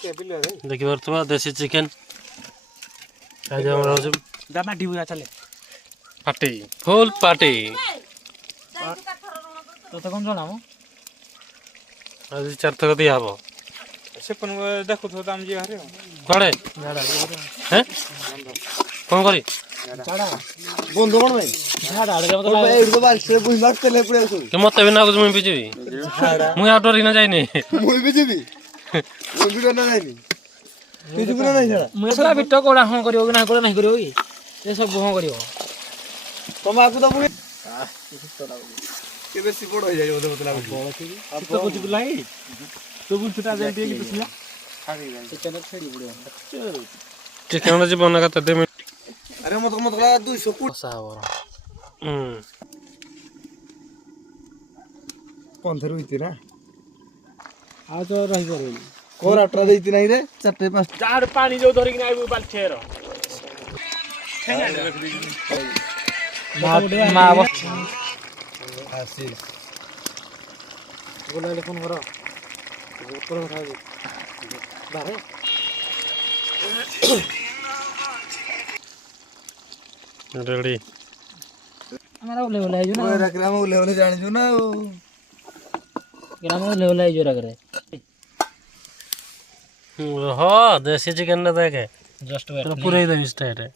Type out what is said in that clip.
देखि बरतवा देसी चिकन आज हमरा से दामा ढिबुया चले पार्टी फुल पार्टी तो कौन जणा हो आज 4 थर दिया हबो से पण देखो तो हम जी हरे कड़े हैं कौन करी चाड़ा बंद कोन भाई झाड़ा आड़े मतलब भाई एडो बाल से बुझ लागते ले पड़े सो के मते बिना कुछ मुई बिजीबी मुई आउटडोर हिना जाइनी मुई भी जीबी मुई भी ना जाइनी तू जीबी ना नहीं मसला बिट्टो कोडा हो करियो कि ना कोडा नहीं करियो ये सब हो करियो तुम आकु तो मुई केबे सिपोड हो जाय ओदे बतला अब तो कुछ बुलाई तो बुल छुटा जाए कि तुसला चिकन छेड़ी बुड़ियो चिकन जी बना का तदे में अरे मत मतलब 200 फुट सावर पंथर हुईती ना आ तो रही परबे कोर अटरा देती नहीं रे चारटे पांच चार पानी जो धरि कि आइबो बाल छेरो मा आशीष बोला फोन करो ऊपर उठा दे बारे रेडी हमारा लेवल है जो ना ओए रखरा में लेवल जान जो ना ग्राम लेवल है जो रख रहे हो देसी चिकन ना देखे जस्ट वेट पूरा एकदम स्टाइल है